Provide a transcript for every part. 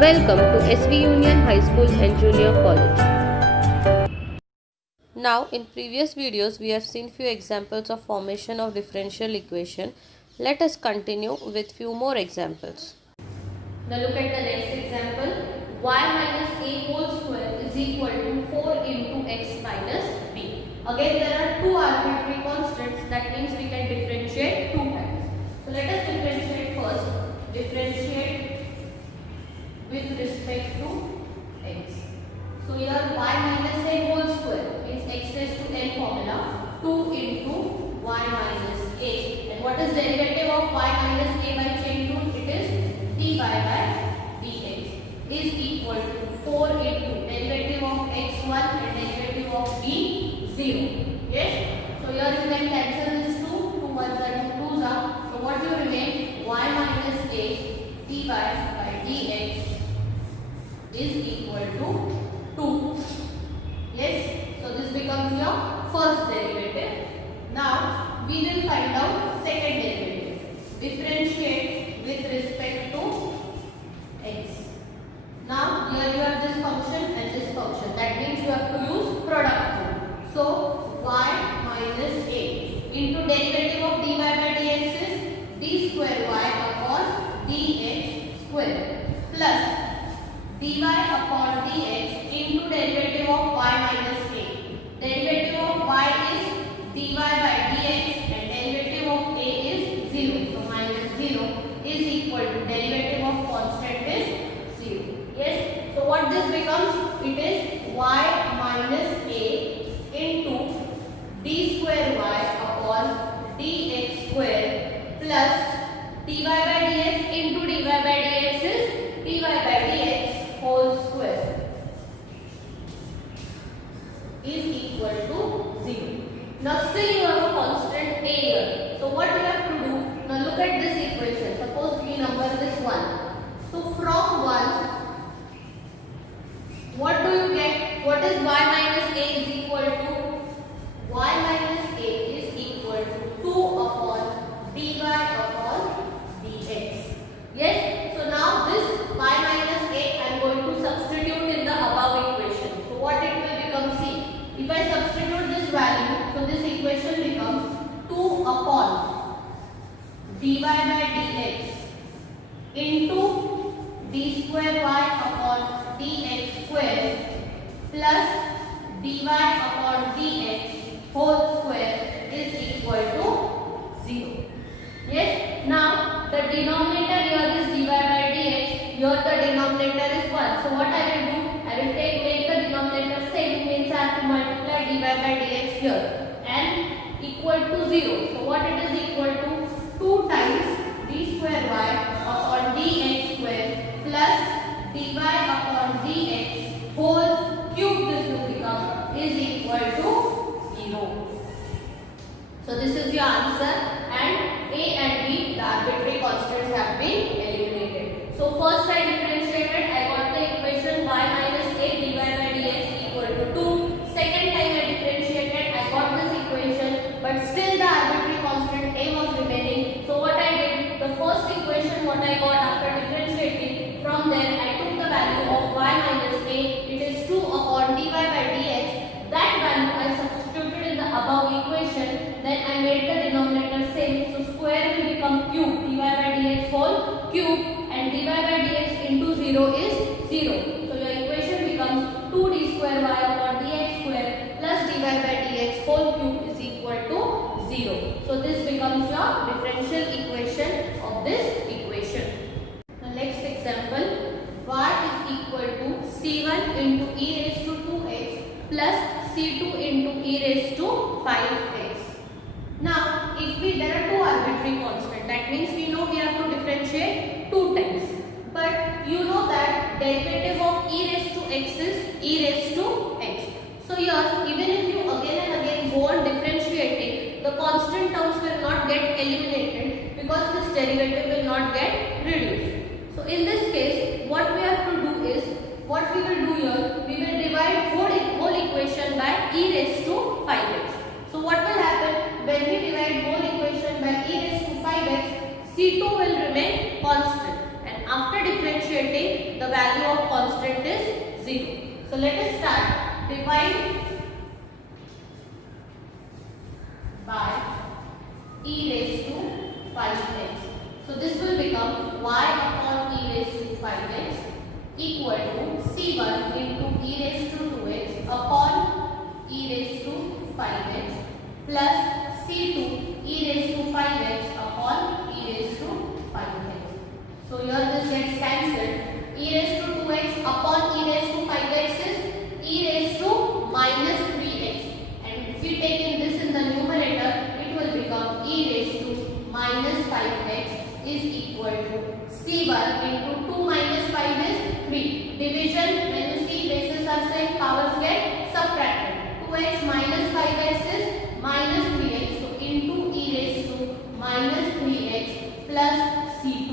Welcome to SV Union High School and Junior College. Now, in previous videos, we have seen few examples of formation of differential equation. Let us continue with few more examples. Now look at the next example. Y minus a whole square is equal to 4 into x minus b. Again, there are two arbitrary constants. That means we can differentiate two times. So let us differentiate first. Differentiate with respect to x. So here y minus a whole square is x raised to n formula 2 into y minus a. And what is derivative of y minus a by chain rule? It is dy by dx is equal to 4 into derivative of x1 and derivative of b 0. Yes. So here you can cancel this 2. 2 ones are 2s are. So what will remain? Y minus a dy by dx is equal to 2. Yes. So this becomes your first derivative. Now we will find out second derivative. Differentiate with respect to x. Now here you have this function and this function. That means you have to use product rule. So y minus a into derivative of dy by dx is d square y upon dx square plus dy upon dx into derivative of y minus a. Derivative of y is dy by dx and derivative of a is 0. So minus 0 is equal to derivative of constant is 0. Yes. So what this becomes? It is y minus a into d square y upon dx square plus dy by dx into dy by dx is dy by dx whole square is equal to 0. Now still you have a constant a here. So what you have to do? Now look at this equation. Suppose we number this 1. So from 1, what do you get? What is y minus a is equal to? Y minus a is equal to 2 upon dy upon dx. Yes. So now this y minus a I am going to substitute in the above equation. So what it will become? See, if I substitute this value, so this equation becomes 2 upon dy by dx into d square y upon dx square plus dy upon dx whole square is equal to 0. Yes. Now the denominator here is dy by dx. Here the denominator is 1. So what I will do? I will make the denominator same. Means I have to multiply dy by dx here and equal to 0. So what it is equal to? 2 times d square y upon dx square plus dy upon dx whole cube, this will become is equal to 0. So this is your answer, and a and b, the arbitrary constants have been eliminated. So first I differentiated, I got the equation y minus a dy by dx equal to 2. Second time I differentiated, I got this equation, but still the arbitrary constant a was remaining. So what I did, the first equation what I got after differentiating, from there I took the value of y minus a, it is 2 upon dy by dx. That value I substituted in the above equation, then I made the denominator same. So square will become cube, dy by dx whole cube, and dy by dx into 0 is 0. So your equation becomes 2d square y upon dx square plus dy by dx whole cube is equal to 0. So this becomes your differential equation of this equation. The next example, y is equal to c1 into e raised to 2x plus c2 into e raised to 5x. Now if there are two arbitrary constants, that means we know we have to differentiate two times. But you know that derivative of e raised to x is e raised to x. So here even if you again and again go on differentiating, the constant terms will not get eliminated because this derivative will not get reduced. So in this case what we have to do is, what we will do here, we will divide whole equation by e raised to 5x. So what will happen when we divide whole equation by e raised to 5x? C2 will remain constant, and after differentiating, the value of constant is 0. So let us start. Divide by e raised to 5x. So this will become y upon e raised to 5x equal to c1 into e raised to 2x upon e raised to 5x plus c2 e raised to 5x upon e raised to 5x. So here this gets cancelled. E raised to 2x upon e raised to 5x is e raised to minus 3x. And if we take in this in the numerator, it will become e raised to minus 5x is equal to c1 into 2 minus 5 is 3. Division, when you see bases are same, powers get subtracted. 2x minus 5x is minus 3x. So into e raised to minus 3x plus c2.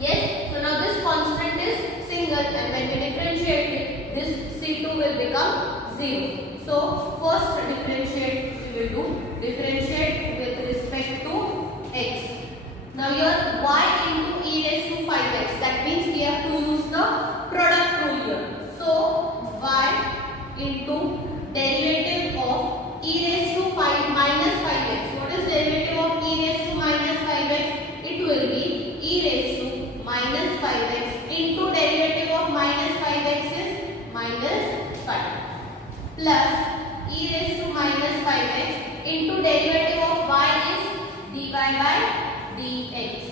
Yes, so now this constant is single, and when we differentiate it, this c2 will become 0. So first differentiate we will do, differentiate with respect to x. Now here y into e raised to 5x, that means we have to use the product rule here. So y into derivative of e raised to 5 minus 5x. What is derivative of e raised to minus 5x? It will be e raised to minus 5x into derivative of minus 5x is minus 5 plus e raised to minus 5x into derivative of y is dy by dx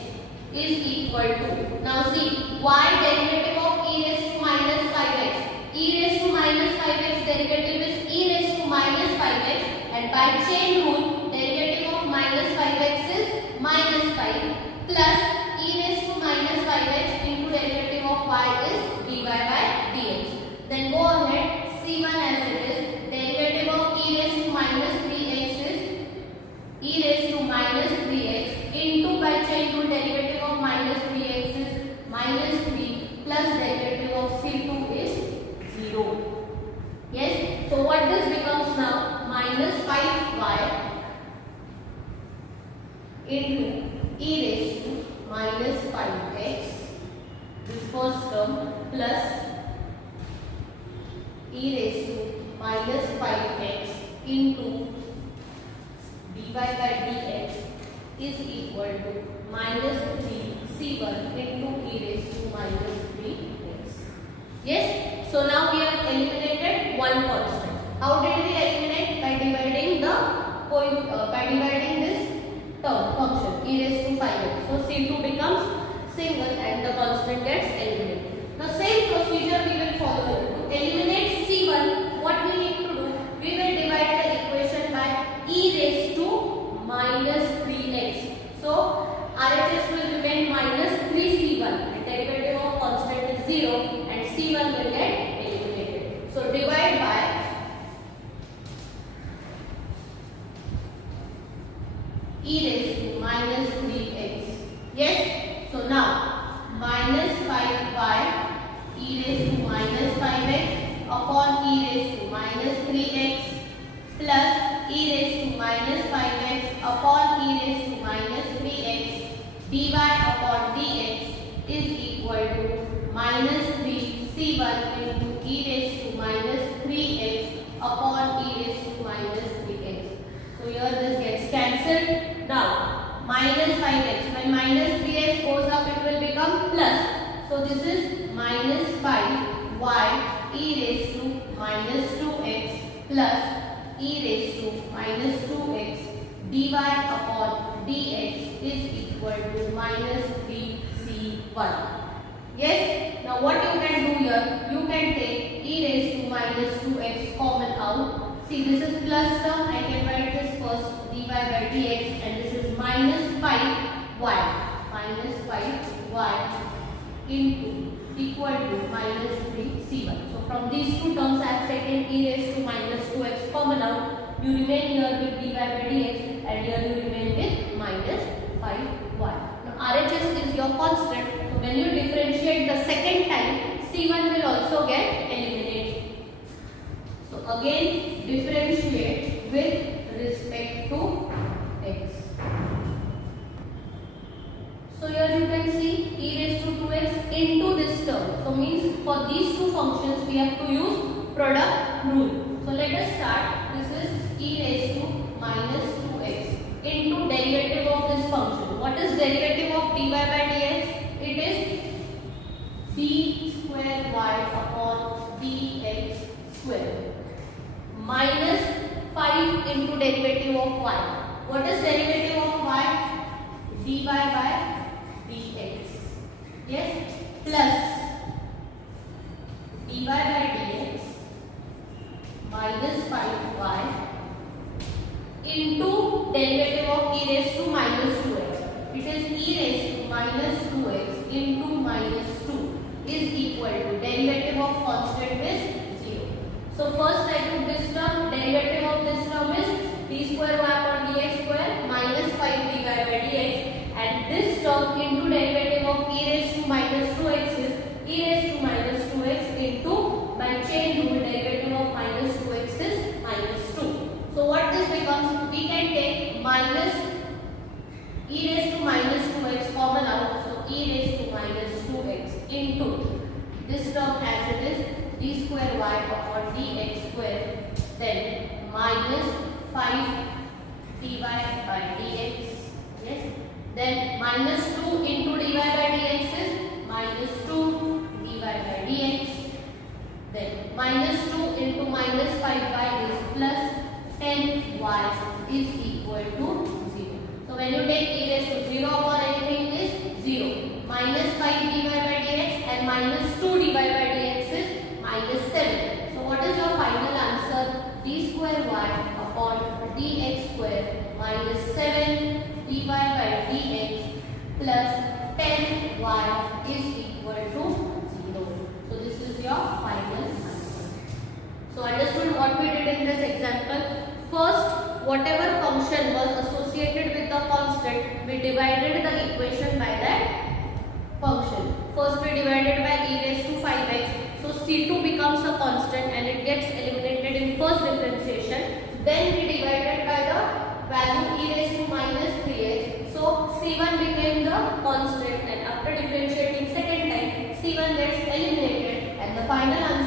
is equal to, now see, y derivative of e raised to minus 5x, e raised to minus 5x derivative is e raised to minus 5x, and by chain rule derivative of minus 5x is minus 5 plus e raised to minus 5x into derivative of y is dy by dx. Then go ahead, c1 as it is, derivative of e raised to minus 3x is e raised to minus 3x into, by chain rule, derivative of minus 3x is minus 3 plus derivative of c2 is 0. Yes, so what this becomes now, minus 5y into e raised to minus 5x, this first term, plus e raised to minus 5x into dy by dx is equal to minus 3c1 into e raised to minus 3x. Yes, so now we have eliminated one constant. How did we eliminate? By dividing the this term function e raised to 5x. So c2 becomes single and the constant gets eliminated. Now same procedure we will follow. To eliminate c1, what we need to do? We will divide the equation by e raised to minus 3x. So RHS will remain minus 3c1 and derivative of constant is 0 and c1 will get eliminated. So divide by e raised to minus 3x. Yes, so now minus 5y e raised to minus 5x upon e raised to minus 3x plus e raised to minus 5x upon e raised to minus 3x dy upon dx is equal to minus 3c1 into e raised to minus 3x upon e raised to minus 3x. So here this gets cancelled. Now minus 5x, when minus 3x goes up it will become plus. So this is minus 5y e raised to minus 2x plus e raised to minus 2x dy upon dx is equal to minus 3c1. Yes, now what you can do here, you can take e raised to minus 2x common out. See, this is plus term, I can write this first dy by dx, and this is minus 5y into equal to minus 3c1. So from these two terms I have taken e raised to minus 2x common out. You remain here with dy by dx and here you remain with minus 5y. Now RHS is your constant. So when you differentiate the second time, c1 will also get eliminated. So again differentiate with respect to x. So here you can see e raised to 2 So means for these two functions we have to use product rule. So let us start. This is e raised to minus 2x into derivative of this function. What is derivative of dy by dx? It is d square y upon dx square minus 5 into derivative of y. What is derivative of y? dy by dx. Yes, plus dy by dx minus 5y into derivative of e raised to minus 2x. It is e raised to minus 2x into minus 2 is equal to derivative of constant is 0. So first I took this term, derivative of this term is d square y upon dx square minus 5 dy by dx, and this term into derivative of e raised to minus 2x is e raised to minus 2x into, by chain rule, derivative of minus 2x is minus 2. So what this becomes, we can take minus e raised to minus 2x common out. So e raised to minus 2x into this term as it is d square y upon dx square, then minus 5 dy by dx. Yes. Then minus 2 into dy by dx is minus 2 dy by dx. Then minus 2 into minus 5y is plus 10y is equal to 0. So when you take e raised to 0 upon anything is 0. Minus 5 dy by dx and minus 2 dy by dx is minus 7. So what is your final answer? d square y upon dx square minus 7 dy by dx plus 10y is equal to 0. So this is your final answer. So understood what we did in this example? First, whatever function was associated with the constant, we divided the equation by that function. First we divided by e raised to 5x. So c2 becomes a constant and it gets eliminated in first differentiation. Then we divided by the value e raised to minus 3x. So c1 became the constant, and after differentiating second time, c1 gets eliminated, and the final answer